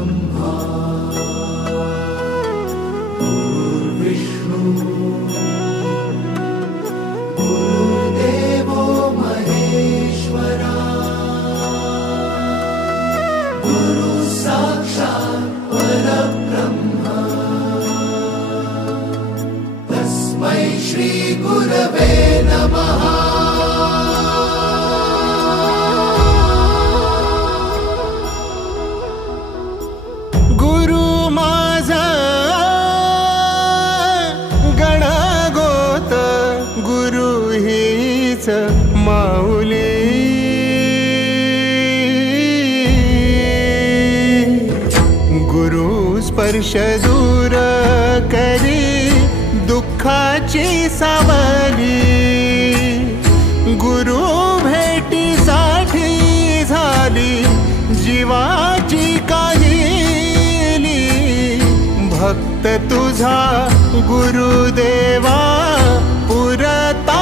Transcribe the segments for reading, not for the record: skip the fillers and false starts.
ब्रह्मा गुरुर्विष्णु गुरुर्देवो महेश्वरा गुरु साक्षात् परब्रह्म तस्मै श्री गुरवे नमः। माऊली गुरु स्पर्श दूर करी दुःखाची सावली गुरु भेटीसाठी झाली जीवाची काहिली भक्त तुझा गुरुदेवा पुरता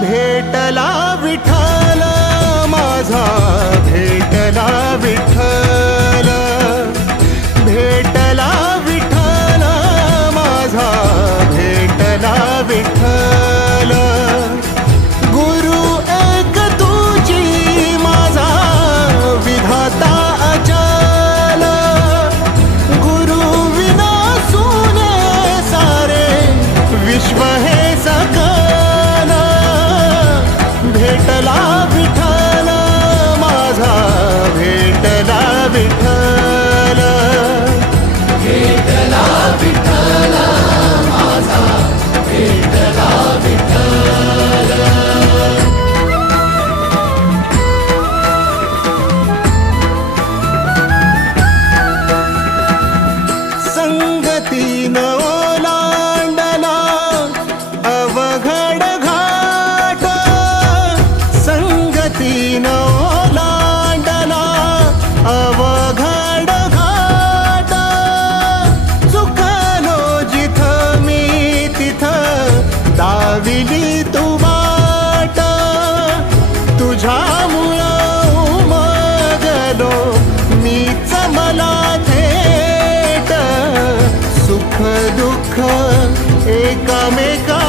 भेटला विठ्ठल माझा भेटला विठ्ठल भेटला विठ्ठल माझा भेटला विठ्ठल गुरु एक तुझी माझा विधाता अचल गुरु विना सुने सारे विश्व हे सकल भेटला विठ्ठल माझा भेटला विठ्ठल भेटला विठ्ठल माझा भेटला विठ्ठल। संगतीन ओलांडला अवघड घाट संगतीन ओलांडला अवघड घाट चुकलो जिथं मी तिथं दाविली तू वाट तुझ्यामुळं उमगलो मीच मला थेट सुख दुःख एकामेका